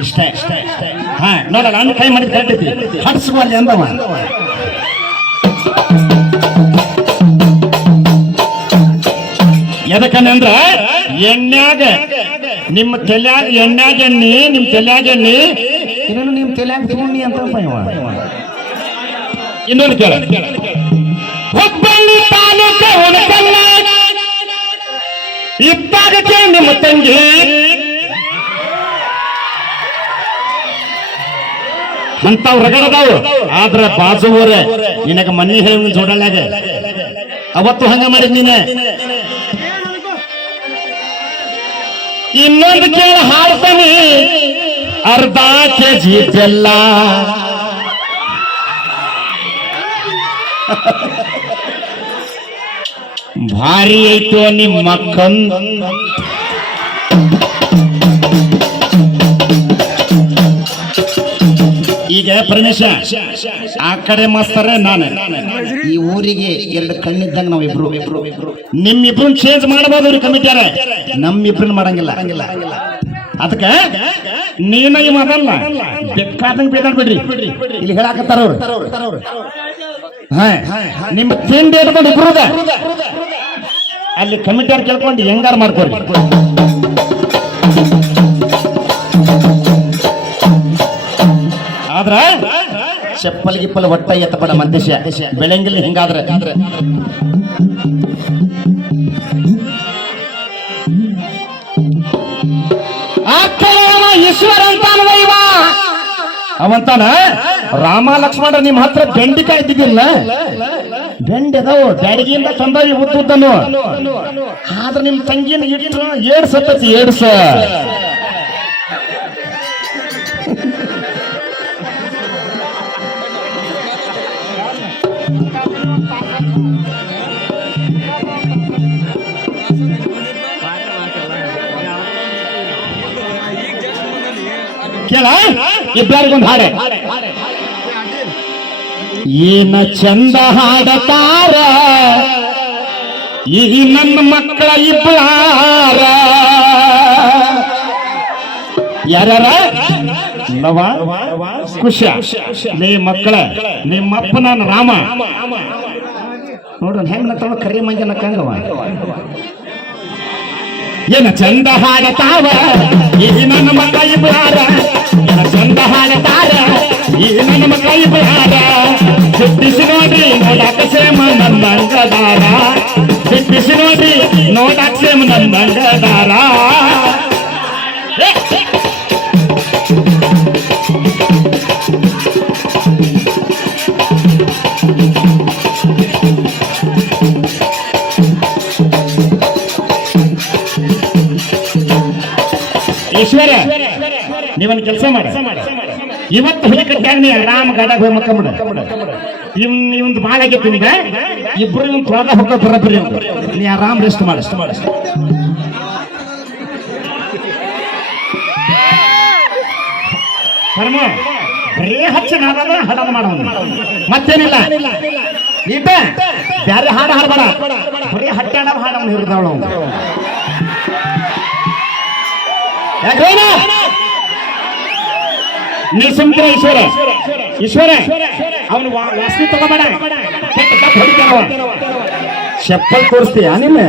ಇಷ್ಟೇ ಹಾ ನೋಡ ನಾನು ಕೈ ಮಾಡಿದ್ ಕಟ್ಟೈತಿ ಹಡ್ಸ್ಬಾರ್ದು ಅಂದವ ಎದಕ್ಕಂದ್ರೆ ಅಂದ್ರ ಎಣ್ಣ್ಯಾಗ ನಿಮ್ಮ ತಲ್ಯಾಗ ಎಣ್ಣ್ಯಾಗ ಎಣ್ಣಿ ನಿಮ್ ತಲ್ಯಾಗ ಎಣ್ಣಿ ಇನ್ನೊಂದು ನಿಮ್ ತಲ್ಯಾಗ ತಿಮ್ಮಿ ಅಂತ ಇನ್ನೊಂದು ಕೇಳ ಹುಬ್ಬಳ್ಳಿ ತಾಲೂಕು ಹುಣಕಲ್ಲ ಇತ್ತಾಗಕ್ಕೆ ನಿಮ್ಮ ತಂಗಿ ಅಂತಾವ್ ರಗಡದಾವು ಆದ್ರ ಬಾಜು ಊರೇ ನಿನಗ ಮನಿ ಹೇಳಿ ಜೋಡಲ್ಲಾಗ ಅವತ್ತು ಹಂಗ ಮಾಡಿದ್ ನೀನೆ ಇನ್ನೊಂದು ಕೇಳ ಹಾಡ್ತಾನೆ ಅರ್ಧ ಕೆಜಿ ಬೆಲ್ಲ ಭಾರಿ ಐತೋ ನಿಮ್ಮ ಮಕ್ಕನ್ ಈಗ ಪ್ರಮೇಶ ಆ ಕಡೆ ಮಾಸ್ತರ ನಾನು ಈ ಊರಿಗೆ ಎರಡು ಕಣ್ಣಿದ್ದಂಗ ನಾವ್ ಇಬ್ರು ನಿಮ್ಮಿಬ್ರನ್ನ ಚೇಂಜ್ ಮಾಡಬಹುದು ಕಮಿಟಿಯಾರ ನಮ್ಮಿಬ್ರನ್ನ ಮಾಡಂಗಿಲ್ಲ ಅದಕ್ಕ ನೀನ ಈ ಮಾತಲ್ಲ ಬೇಕಾದಂಗ ಬೇದಾಡ್ಬಿಡ್ರಿ ಇಲ್ಲಿ ಹೇಳಾಕತ್ತಾರ ಅವ್ರು ನಿಮ್ಮ ತಿಂಡಿ ಇಟ್ಕೊಂಡು ಇಬ್ರುದ ಅಲ್ಲಿ ಕಮಿಟಿಯಾರ ಕೇಳ್ಕೊಂಡು ಹೆಂಗಾರ ಮಾಡ್ಕೊಡಿ ಆದ್ರ ಚಪ್ಪಲ್ ಗಿಪ್ಪಲ್ ಒಟ್ಟ ಎತ್ತಬೇಡ ಮಂದೇಶ ಬೆಳಂಗಿಲ್ಲ ಹಿಂಗಾದ್ರೆ ಈಶ್ವರ ಅಂತಾನವ ಅವಂತಾನ ರಾಮ ಲಕ್ಷ್ಮಣ ನಿಮ್ ಹತ್ರ ಬೆಂಡಿಕಾಯಿ ಇದ್ದಿದ್ದಿಲ್ಲ ಬೆಂಡಿ ಅದಾವು ಬ್ಯಾಡಿಗೆಯಿಂದ ತಂದವಿ ಉದ್ದುದ್ದನು ಆದ್ರ ನಿಮ್ ತಂಗಿನ ಇಟ್ಟು ಏಡ್ಸತ್ತತಿ ಏಡ್ಸ ಕೇಳ ಇಬ್ಬರಿಗೊಂದು ಹಾಡೆ ಏನ ಚಂದ ಹಾಡತಾರ ಈ ನನ್ನ ಮಕ್ಕಳ ಇಬ್ಬಾರ ಯಾರ್ಯಾರ ನವ ಖುಷ ನೀ ಮಕ್ಕಳ ನಿಮ್ಮಪ್ಪ ನಾನು ರಾಮ ನೋಡ್ರಿ ಹೆಂಗ್ ನತ್ತವ ಕರಿ ಮಂಜ ನಕ್ಕಂಗವ ಏನ ಚಂದ ಹಾಡತಾವ ಈ ನನ್ನ ಮಕ್ಕಳ ಇಬ್ಬಾರ ಏನ ಚಂದ ಹಾಡತಾರ ಈ ನನ್ನ ಮಕ್ಕಳ ಇಬ್ಬಾರ ಸಿಟ್ಟಿಸಿ ನೋಡ್ರಿ ನೋಡಾಕ ಸೇಮ ನನ್ನಂಗದಾರ ಸಿಟ್ಟಿಸಿ ನೋಡ್ರಿ ನೋಡಾಕ ಸೇಮ ನನ್ನಂಗದಾರ ಈಶ್ವರ ನೀವನ್ ಕೆಲಸ ಮಾಡ ಇವತ್ತು ಹುಲಿ ಕಟ್ಟಾಗ ನೀ ಆರಾಮ ಗಾಡಾಗ ಹೋಗಿ ಮಕ್ಕಂಬಿಡ ಇವಂದು ಬಾಳ ಆಗೈತಿ ನಿಮ್ಗ ಇಬ್ರು ಇವ್ ತೊಳೆದ ಹೋಗ ಬರಬರಿ ನೀ ಆರಾಮ್ ರೆಸ್ಟ್ ಮಾಡ ಕರ್ಮ ಬರೇ ಹಚ್ಚ ನಾದ ಹಡದ ಮಾಡ ಮತ್ತೇನಿಲ್ಲ ಈಗ ಬ್ಯಾರೆ ಹಾಡ ಹಾಡಬೇಡ ಬರೀ ಹಟ್ಟಾಡ ಹಾಡನ್ನು ಹಿರಿದವಳು ನಿಸಂತರ ಈಶ್ವರ ಅವನು ವಾಸನೆ ತಗೋಬೇಡ ಚಪ್ಪಲ್ ತೋರಿಸ್ತೀಯ ನಿನ್ನ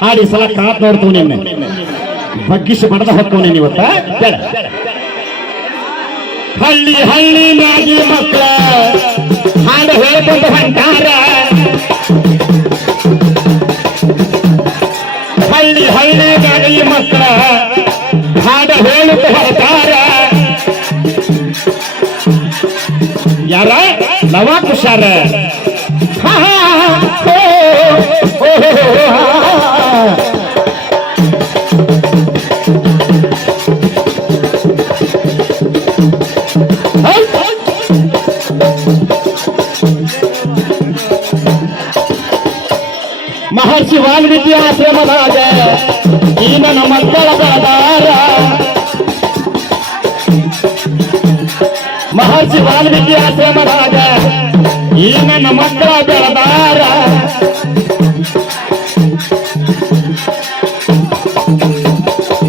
ಹಾಡಿ ಸಲ ಕಾತ್ ನೋಡ್ತೀವಿ ನಿನ್ನೆ ಬಗ್ಗಿಸಿ ಬಡದ ಹೊಕ್ಕವ್ ನೀನು ಇವತ್ತ ಬೇಡ ಹಳ್ಳಿ ಹಳ್ಳಿ ನಾಗಿ ಮಕ್ಕಳ ಹಾಡು ಹೇಳ್ಕೊಂಡು ಹೊಂಟಾರ ಹಳ್ಳಿ ಹಳ್ಳಿ ನಾಗಿ ಮಕ್ಕಳ ಹಾಡು ಹೇಳುತ್ತ ಹೊರಟಾರ ಯಾರ ನವ ಕುಶಾರ ವಾಲ್ಮೀಕಿ ಆಶ್ರಮದಾಗ ಈ ನನ್ನ ಮಕ್ಕಳ ಬೆಳೆದಾರ ಮಹರ್ಷಿ ವಾಲ್ಮೀಕಿ ಆಶ್ರಮದಾಗ ಈ ನನ್ನ ಮಕ್ಕಳ ಬೆಳೆದಾರ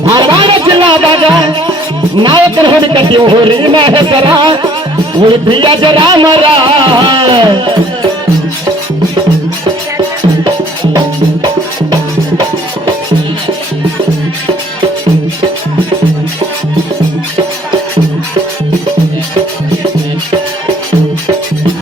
ಧಾರವಾಡ ಜಿಲ್ಲಾದಾಗ ನಾಯಕರ ಹೊಡಿಕಟ್ಟಿ ಊರಿನ ಹೆಸರ ಉಳಿಪಿಯ ಜರಾಮರ